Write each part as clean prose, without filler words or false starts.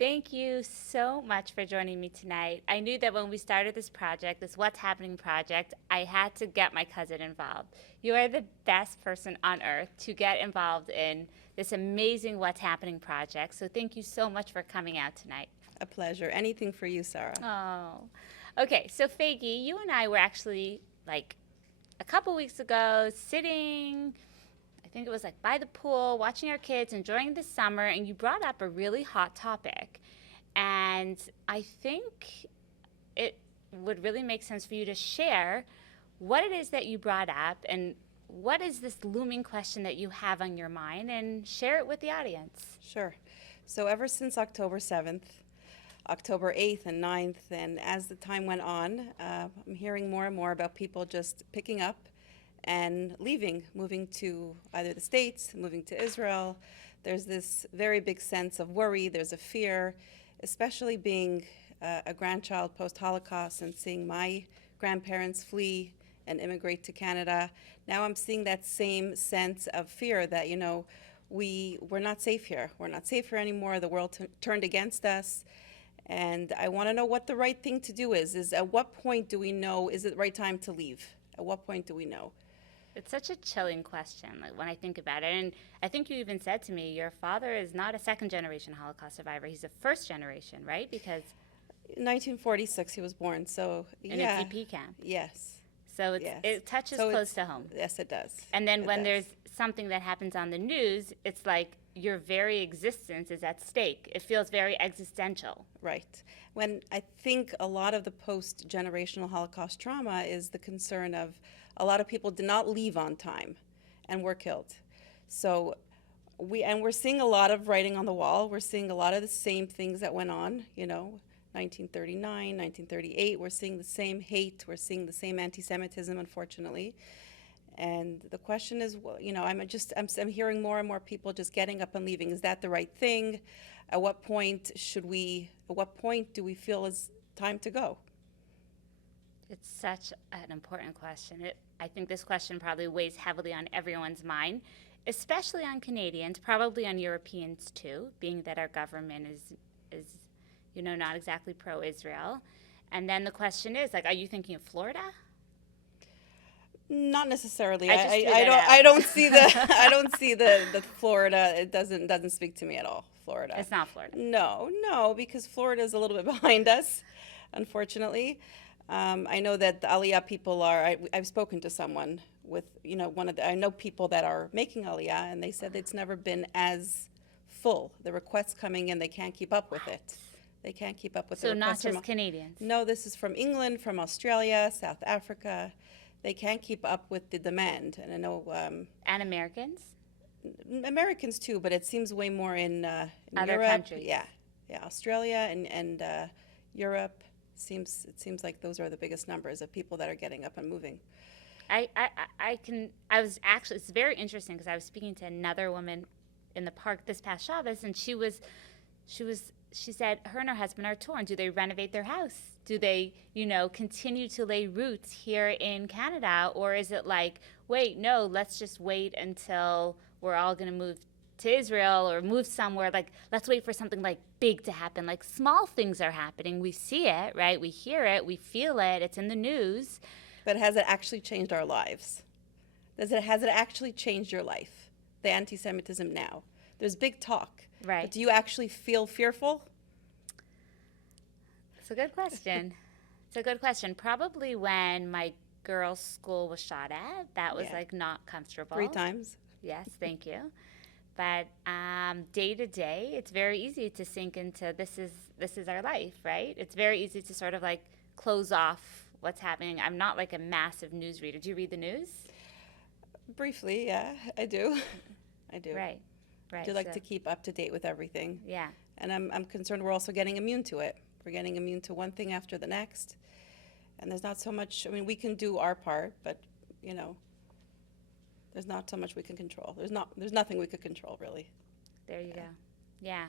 Thank you so much for joining me tonight. I knew that when we started this project, this What's Happening project, I had to get my cousin involved. You are the best person on earth to get involved in this amazing What's Happening project. So thank you so much for coming out tonight. A pleasure. Anything for you, Sarah. Oh. Okay, so Faggy, you and I were actually like a couple weeks ago sitting, I think it was like by the pool, watching our kids, enjoying the summer, and you brought up a really hot topic. And I think it would really make sense for you to share what it is that you brought up and what is this looming question that you have on your mind, and share it with the audience. Sure. So ever since October 7th, October 8th and 9th, and as the time went on, I'm hearing more and more about people just picking up and leaving, moving to either the States, moving to Israel. There's this very big sense of worry. There's a fear, especially being a grandchild post-Holocaust and seeing my grandparents flee and immigrate to Canada. Now I'm seeing that same sense of fear that, we're not safe here. We're not safe here anymore. The world turned against us. And I want to know what the right thing to do is at what point do we know, is it the right time to leave? At what point do we know? It's such a chilling question, like, when I think about it. And I think you even said to me, your father is not a second-generation Holocaust survivor. He's a first generation, right? Because 1946 he was born, so in yeah. a TP camp. Yes. So Yes. it touches So close to home. Yes, it does. And then It when does. there's something that happens on the news, it's like your very existence is at stake. It feels very existential. Right. When I think a lot of the post-generational Holocaust trauma is the concern of a lot of people did not leave on time and were killed. So we're seeing a lot of writing on the wall. We're seeing a lot of the same things that went on, 1939, 1938. We're seeing the same hate. We're seeing the same antisemitism, unfortunately. And the question is, I'm hearing more and more people just getting up and leaving. Is that the right thing? At what point do we feel it's time to go? It's such an important question. I think this question probably weighs heavily on everyone's mind, especially on Canadians, probably on Europeans too, being that our government is not exactly pro-Israel. And then the question is, like, are you thinking of Florida? Not necessarily. I just threw that out. I don't see I don't see the Florida. It doesn't speak to me at all. Florida. It's not Florida. No, because Florida is a little bit behind us, unfortunately. I know that the Aliyah people are. I've spoken to someone with I know people that are making Aliyah, and they said it's never been as full. The requests coming in, they can't keep up with it. They can't keep up with the So not requests. just Canadians. No, this is from England, from Australia, South Africa. They can't keep up with the demand. And I know And Americans? Americans too, but it seems way more in Other Europe. countries. Yeah, Australia and Europe. It seems like those are the biggest numbers of people that are getting up and moving. It's very interesting because I was speaking to another woman in the park this past Shabbos, and she said her and her husband are torn. Do they renovate their house? Do they, continue to lay roots here in Canada? Or is it like, wait, no, let's just wait until we're all going to move to Israel or move somewhere? Like, let's wait for something like big to happen. Like, small things are happening. We see it, right? We hear it. We feel it. It's in the news. But has it actually changed our lives? Has it actually changed your life? The anti-Semitism now. There's big talk. Right. But do you actually feel fearful? It's a good question. It's a good question. Probably when my girls' school was shot at, that was like not comfortable. 3 times. Yes, thank you. But day to day, it's very easy to sink into this is our life, right? It's very easy to sort of like close off what's happening. I'm not like a massive news reader. Do you read the news? Briefly, yeah, I do. I do. Right. I do like to keep up to date with everything. Yeah. And I'm concerned we're also getting immune to it. We're getting immune to one thing after the next. And there's not so much, we can do our part, but, there's not so much we can control. There's nothing we could control, really. There you go. Yeah.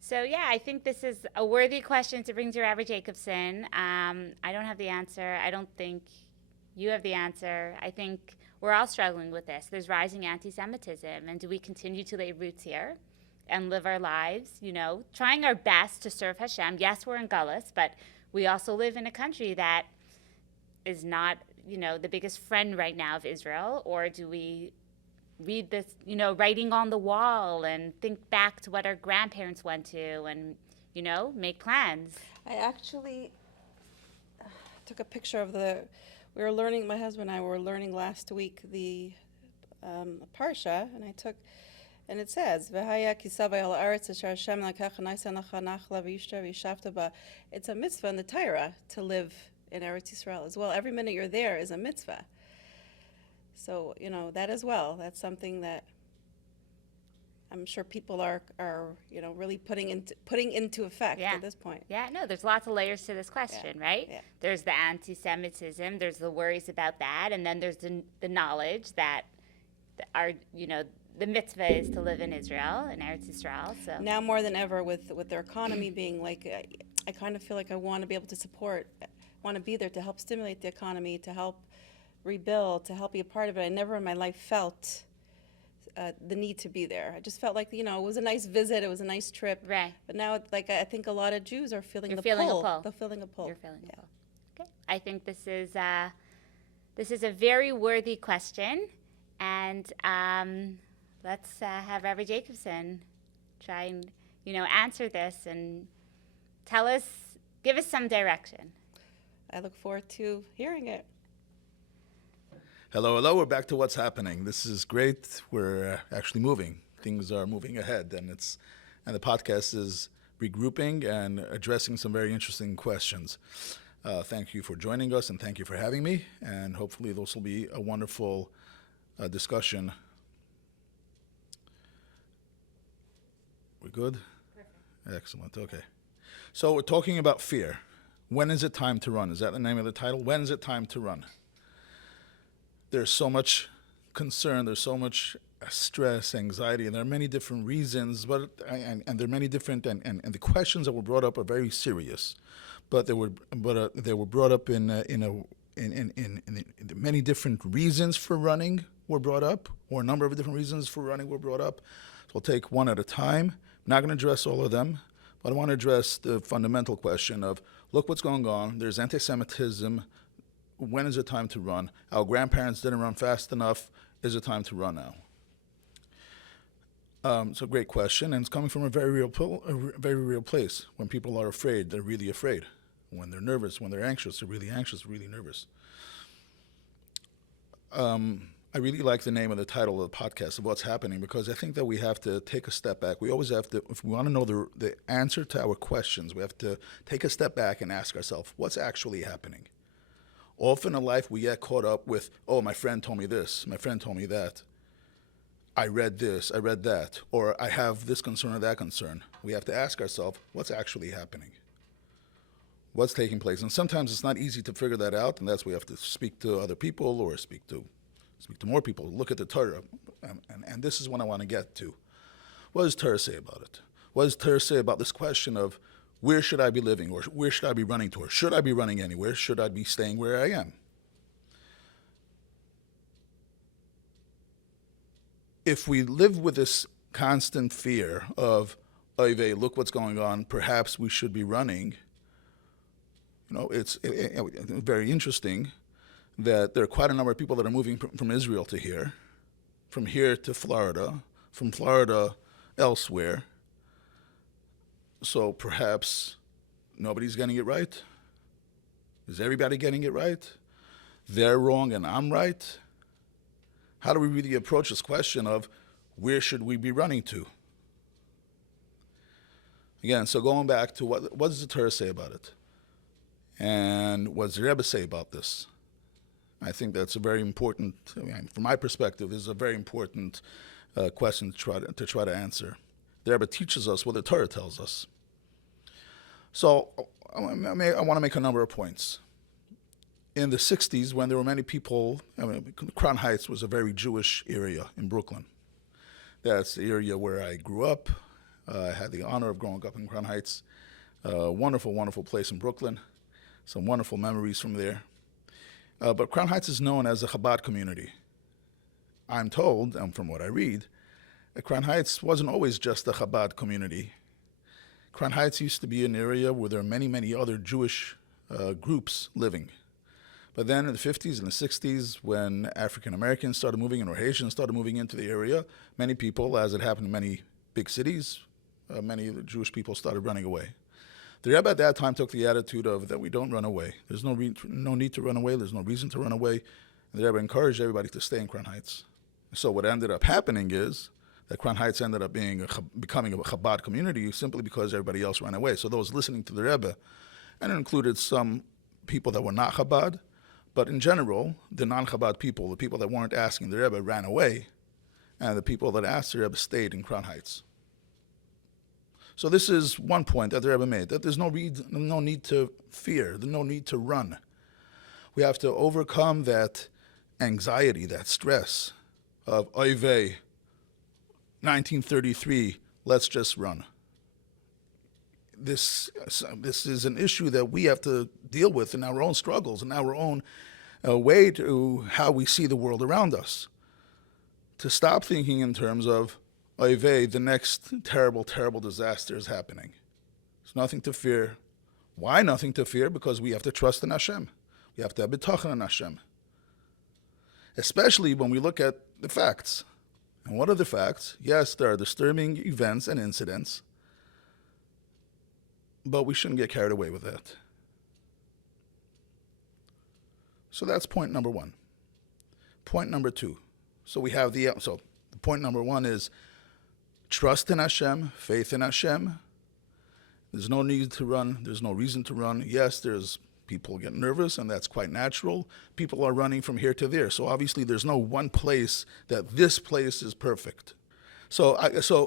So, yeah, I think this is a worthy question to bring to Rabbi Jacobson. I don't have the answer. I don't think you have the answer. I think we're all struggling with this. There's rising anti-Semitism, and do we continue to lay roots here? and live our lives, trying our best to serve Hashem. Yes, we're in Gullus, but we also live in a country that is not, the biggest friend right now of Israel? Or do we read this, writing on the wall and think back to what our grandparents went to and, make plans? I actually took a picture of we were learning, my husband and I were learning last week the Parsha, and it says, it's a mitzvah in the Torah to live in Eretz Yisrael as well. Every minute you're there is a mitzvah. So, that as well. That's something that I'm sure people are really putting into effect at this point. Yeah, no, there's lots of layers to this question, right? Yeah. There's the antisemitism, there's the worries about that, and then there's the knowledge that the mitzvah is to live in Israel, in Eretz Yisrael. So now more than ever, with their economy being like, I kind of feel like I want to be able to support, want to be there to help stimulate the economy, to help rebuild, to help be a part of it. I never in my life felt the need to be there. I just felt like, it was a nice visit, it was a nice trip. Right. But now, I think a lot of Jews are feeling You're the feeling pull. a pull. They're feeling a pull. You're feeling a pull. Okay. I think this is a very worthy question, and let's have Rabbi Jacobson try and answer this and give us some direction. I look forward to hearing it. Hello. We're back to what's happening. This is great. We're actually moving. Things are moving ahead, and the podcast is regrouping and addressing some very interesting questions. Thank you for joining us, and thank you for having me. And hopefully, this will be a wonderful discussion. We're good? Perfect. Excellent. Okay. So we're talking about fear. When is it time to run? Is that the name of the title? When is it time to run? There's so much concern, there's so much stress, anxiety, and there are many different reasons, and there are many different, and the questions that were brought up are very serious, but they were brought up in many different reasons for running were brought up, or a number of different reasons for running were brought up. So I'll take one at a time. I'm not going to address all of them, but I want to address the fundamental question of, look what's going on. There's antisemitism. When is it time to run? Our grandparents didn't run fast enough. Is it time to run now? It's a great question, and it's coming from a very real place. When people are afraid, they're really afraid. When they're nervous, when they're anxious, they're really anxious, really nervous. I really like the name of the title of the podcast of what's happening, because I think that we have to take a step back. We always have to, if we want to know the answer to our questions, we have to take a step back and ask ourselves, what's actually happening? Often in life, we get caught up with, oh, my friend told me this, my friend told me that. I read this, I read that, or I have this concern or that concern. We have to ask ourselves, what's actually happening? What's taking place? And sometimes it's not easy to figure that out, and that's why we have to speak to other people or speak to more people, look at the Torah. And this is what I want to get to. What does Torah say about it? What does Torah say about this question of, where should I be living, or where should I be running to, or should I be running anywhere? Should I be staying where I am? If we live with this constant fear of, oy vey, look what's going on, perhaps we should be running, it's very interesting that there are quite a number of people that are moving from Israel to here, from here to Florida, from Florida elsewhere. So perhaps nobody's getting it right. Is everybody getting it right? They're wrong and I'm right. How do we really approach this question of where should we be running to? Again, so going back to what does the Torah say about it? And what does the Rebbe say about this? I think that's a very important, from my perspective, this is a very important question to try to answer. The Rebbe teaches us what the Torah tells us. So I want to make a number of points. In the 60s, when there were many people, Crown Heights was a very Jewish area in Brooklyn. That's the area where I grew up. I had the honor of growing up in Crown Heights. Wonderful, wonderful place in Brooklyn. Some wonderful memories from there. But Crown Heights is known as a Chabad community. I'm told, and from what I read, Crown Heights wasn't always just a Chabad community. Crown Heights used to be an area where there are many, many other Jewish groups living. But then in the 50s and the 60s, when African Americans started moving in or Haitians started moving into the area, many people, as it happened in many big cities, many of the Jewish people started running away. The Rebbe at that time took the attitude of that we don't run away. There's no need to run away. There's no reason to run away. And the Rebbe encouraged everybody to stay in Crown Heights. So what ended up happening is that Crown Heights ended up becoming a Chabad community simply because everybody else ran away. So those listening to the Rebbe, and it included some people that were not Chabad, but in general, the non-Chabad people, the people that weren't asking the Rebbe, ran away, and the people that asked the Rebbe stayed in Crown Heights. So this is one point that the Rebbe made, that there's no need to fear, there's no need to run. We have to overcome that anxiety, that stress of, oy vey, 1933, let's just run. This is an issue that we have to deal with in our own struggles, in our own way to how we see the world around us. To stop thinking in terms of, oy vey, the next terrible, terrible disaster is happening. There's nothing to fear. Why nothing to fear? Because we have to trust in Hashem. We have to have bitachon in Hashem. Especially when we look at the facts. And what are the facts? Yes, there are disturbing events and incidents, but we shouldn't get carried away with that. So that's point number one. Point number two. So the point number one is trust in Hashem, faith in Hashem. There's no need to run. There's no reason to run. Yes, there's people get nervous, and that's quite natural. People are running from here to there. So obviously there's no one place that this place is perfect. So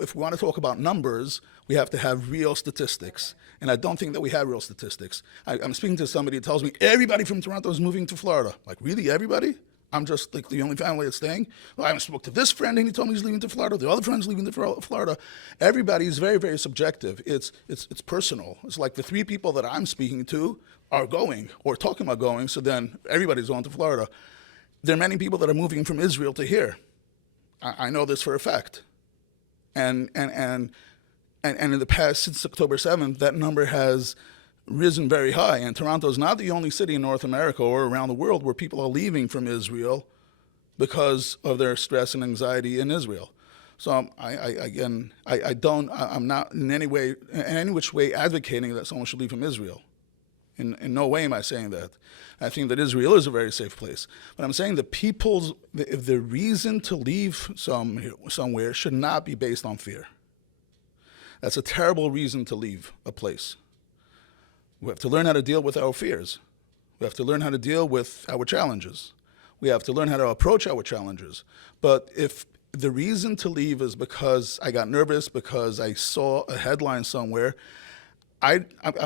if we want to talk about numbers, we have to have real statistics. And I don't think that we have real statistics. I'm speaking to somebody who tells me everybody from Toronto is moving to Florida. Like, really, everybody? I'm just like the only family that's staying. Well, I spoke to this friend and he told me he's leaving to Florida. The other friend's leaving to Florida. Everybody is very, very subjective. It's personal. It's like the three people that I'm speaking to are going or talking about going, so then everybody's going to Florida. There are many people that are moving from Israel to here. I know this for a fact. And in the past, since October 7th, that number has risen very high. And Toronto is not the only city in North America or around the world where people are leaving from Israel because of their stress and anxiety in Israel. So I'm not in any which way advocating that someone should leave from Israel. In no way am I saying that. I think that Israel is a very safe place. But I'm saying the reason to leave somewhere should not be based on fear. That's a terrible reason to leave a place. We have to learn how to deal with our fears. We have to learn how to deal with our challenges. We have to learn how to approach our challenges. But if the reason to leave is because I got nervous, because I saw a headline somewhere,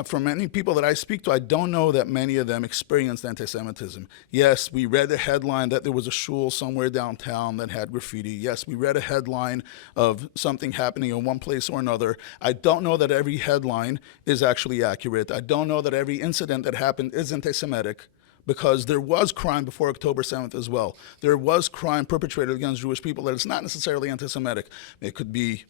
for many people that I speak to, I don't know that many of them experienced antisemitism. Yes, we read a headline that there was a shul somewhere downtown that had graffiti. Yes, we read a headline of something happening in one place or another. I don't know that every headline is actually accurate. I don't know that every incident that happened is anti-Semitic, because there was crime before October 7th as well. There was crime perpetrated against Jewish people that is not necessarily anti-Semitic. There could be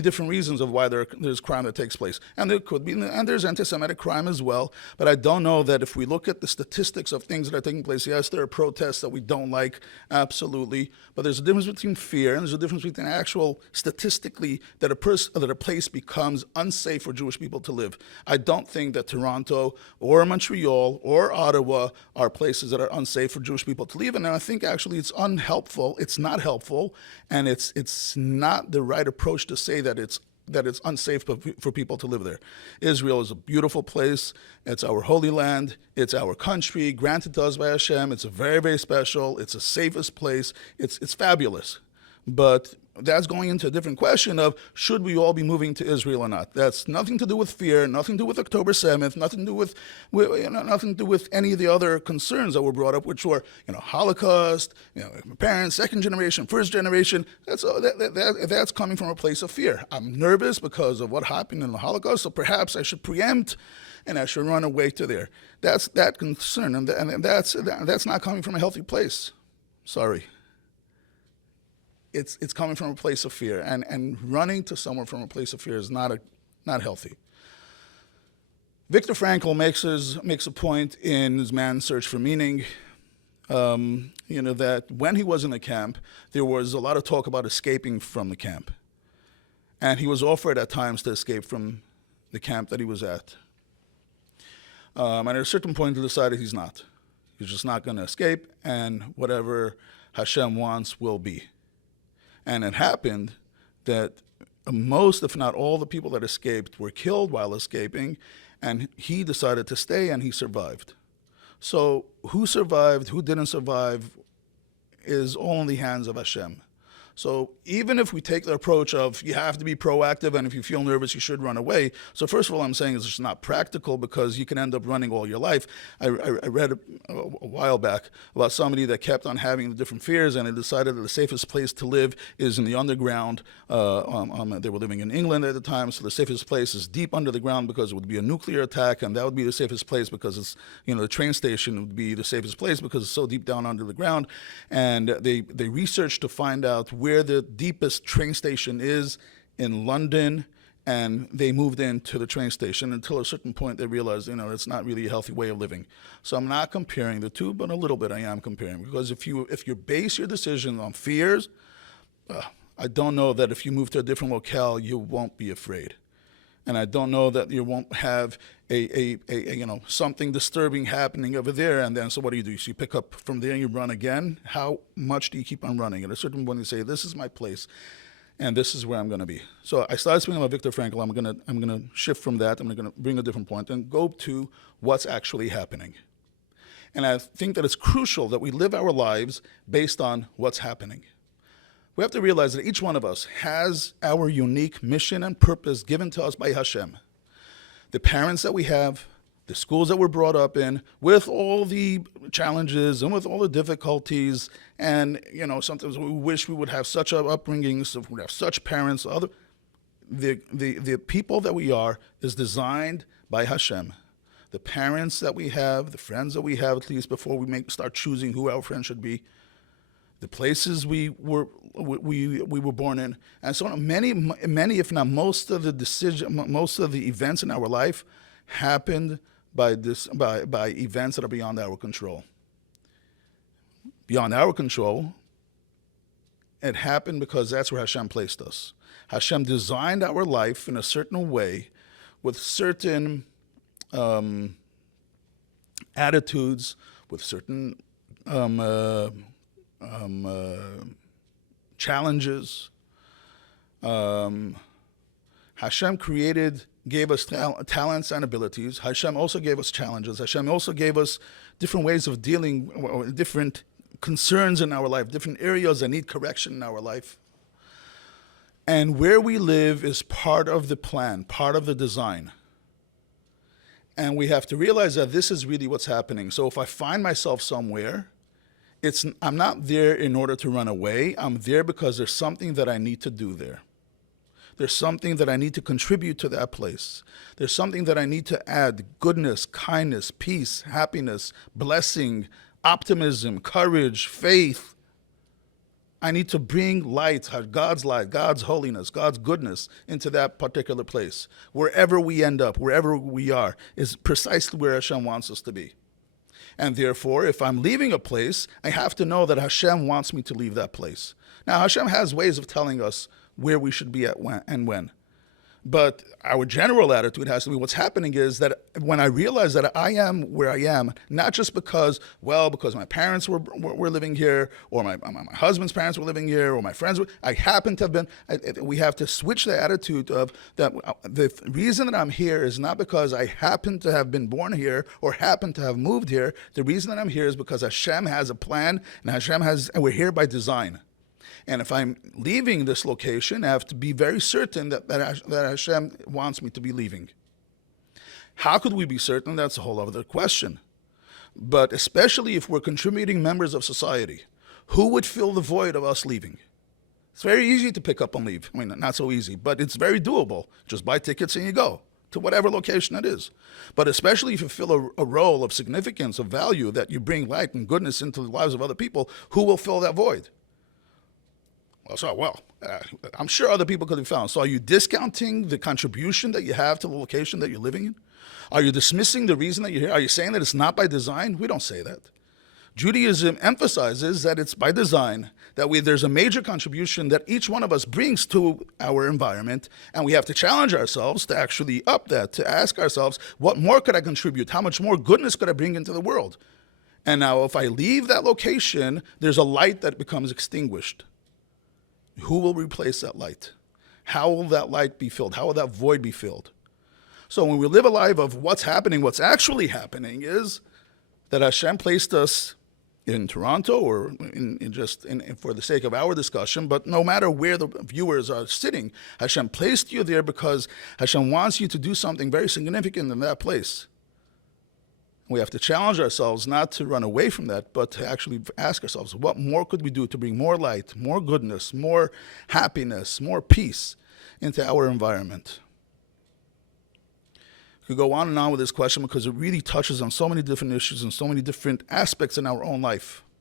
different reasons of why there's crime that takes place. And there's anti-Semitic crime as well. But I don't know that if we look at the statistics of things that are taking place, yes, there are protests that we don't like, absolutely. But there's a difference between fear and there's a difference between actual statistically that a place becomes unsafe for Jewish people to live. I don't think that Toronto or Montreal or Ottawa are places that are unsafe for Jewish people to live in. And I think actually it's unhelpful. It's not helpful. And it's not the right approach to say that it's unsafe for people to live there. Israel is a beautiful place. It's our holy land. It's our country, granted to us by Hashem. It's a very, very special. It's the safest place. It's fabulous. But that's going into a different question of should we all be moving to Israel or not? That's nothing to do with fear, nothing to do with October 7th, nothing to do with any of the other concerns that were brought up, which were Holocaust, parents, second generation, first generation. That's coming from a place of fear. I'm nervous because of what happened in the Holocaust, so perhaps I should preempt and I should run away to there. That's that concern, and that's not coming from a healthy place. Sorry. it's coming from a place of fear, and running to somewhere from a place of fear is not healthy. Viktor Frankl makes a point in his Man's Search for Meaning, that when he was in the camp, there was a lot of talk about escaping from the camp. And he was offered at times to escape from the camp that he was at. And at a certain point, he decided he's not. He's just not going to escape, and whatever Hashem wants will be. And it happened that most, if not all, the people that escaped were killed while escaping, and he decided to stay, and he survived. So who survived, who didn't survive, is all in the hands of Hashem. So even if we take the approach of you have to be proactive, and if you feel nervous, you should run away. So first of all, I'm saying it's just not practical, because you can end up running all your life. I read a while back about somebody that kept on having the different fears, and they decided that the safest place to live is in the underground. They were living in England at the time, so the safest place is deep under the ground, because it would be a nuclear attack, and that would be the safest place because it's, the train station would be the safest place because it's so deep down under the ground. And they researched to find out where the deepest train station is in London, and they moved into the train station until a certain point they realized, it's not really a healthy way of living. So I'm not comparing the two, but a little bit I am comparing, because if you base your decision on fears, I don't know that if you move to a different locale, you won't be afraid. And I don't know that you won't have a something disturbing happening over there, and then so what do? So you pick up from there and you run again. How much do you keep on running? At a certain point, you say, "This is my place, and this is where I'm going to be." So I started speaking about Viktor Frankl. I'm going to shift from that. I'm going to bring a different point and go to what's actually happening. And I think that it's crucial that we live our lives based on what's happening. We have to realize that each one of us has our unique mission and purpose given to us by Hashem. The parents that we have, the schools that we're brought up in, with all the challenges and with all the difficulties, and sometimes we wish we would have such an upbringing, so we would have such parents. The people that we are is designed by Hashem. The parents that we have, the friends that we have, at least before we start choosing who our friends should be, the places we were born in, and so on. Many, if not most of the events in our life happened by events that are beyond our control. Beyond our control, it happened because that's where Hashem placed us. Hashem designed our life in a certain way, with certain attitudes, with certain challenges. Hashem gave us talents and abilities. Hashem also gave us challenges. Hashem also gave us different ways of dealing with different concerns in our life, different areas that need correction in our life. And where we live is part of the plan, part of the design. And we have to realize that this is really what's happening. So if I find myself somewhere, I'm not there in order to run away. I'm there because there's something that I need to do there. There's something that I need to contribute to that place. There's something that I need to add: goodness, kindness, peace, happiness, blessing, optimism, courage, faith. I need to bring light, God's holiness, God's goodness into that particular place. Wherever we end up, wherever we are, is precisely where Hashem wants us to be. And therefore, if I'm leaving a place, I have to know that Hashem wants me to leave that place. Now, Hashem has ways of telling us where we should be at when. But our general attitude has to be, what's happening is that when I realize that I am where I am, not just because my parents were living here, or my husband's parents were living here, or my friends were, I happen to have been, we have to switch the attitude of that the reason that I'm here is not because I happen to have been born here or happen to have moved here. The reason that I'm here is because Hashem has a plan, and we're here by design. And if I'm leaving this location, I have to be very certain that Hashem wants me to be leaving. How could we be certain? That's a whole other question. But especially if we're contributing members of society, who would fill the void of us leaving? It's very easy to pick up and leave. I mean, not so easy, but it's very doable. Just buy tickets and you go to whatever location it is. But especially if you fill a role of significance, of value, that you bring light and goodness into the lives of other people, who will fill that void? I'm sure other people could have found. So are you discounting the contribution that you have to the location that you're living in? Are you dismissing the reason that you're here? Are you saying that it's not by design? We don't say that. Judaism emphasizes that it's by design, that there's a major contribution that each one of us brings to our environment, and we have to challenge ourselves to actually up that, to ask ourselves, what more could I contribute? How much more goodness could I bring into the world? And now if I leave that location, there's a light that becomes extinguished. Who will replace that light? How will that light be filled? How will that void be filled? So when we live a life of what's happening, what's actually happening is that Hashem placed us in Toronto, or for the sake of our discussion, but no matter where the viewers are sitting, Hashem placed you there because Hashem wants you to do something very significant in that place. We have to challenge ourselves not to run away from that, but to actually ask ourselves, what more could we do to bring more light, more goodness, more happiness, more peace into our environment? We could go on and on with this question because it really touches on so many different issues and so many different aspects in our own life.